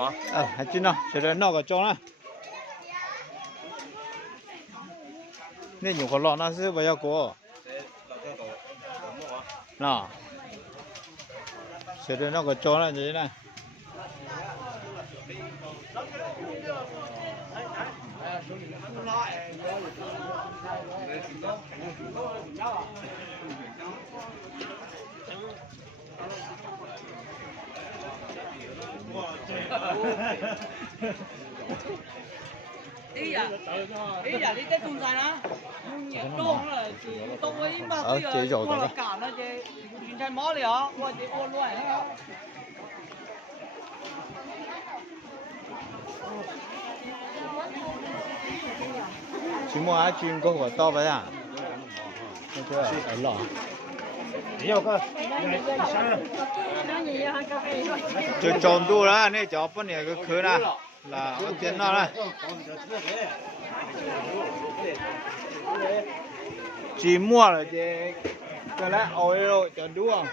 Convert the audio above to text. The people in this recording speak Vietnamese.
嘛？还真呢，现在闹个钟了。那牛和老那是不要过。那，现在那个钟了，这呢。ý à đi tới tuần dài đó đông là chỉ đông ấy mà bây giờ qua là cả nó chỉ nhìn thấy mó liền á qua chỉ ôn luôn á chỉ mua ai chuyên có của to vậy à? Không chưa ở lò. Cho tròn đu đó, này cho bên này cái khứ nè, là ăn tiền nó này. Chỉ mua là chỉ cái lá ổi rồi cho đu không?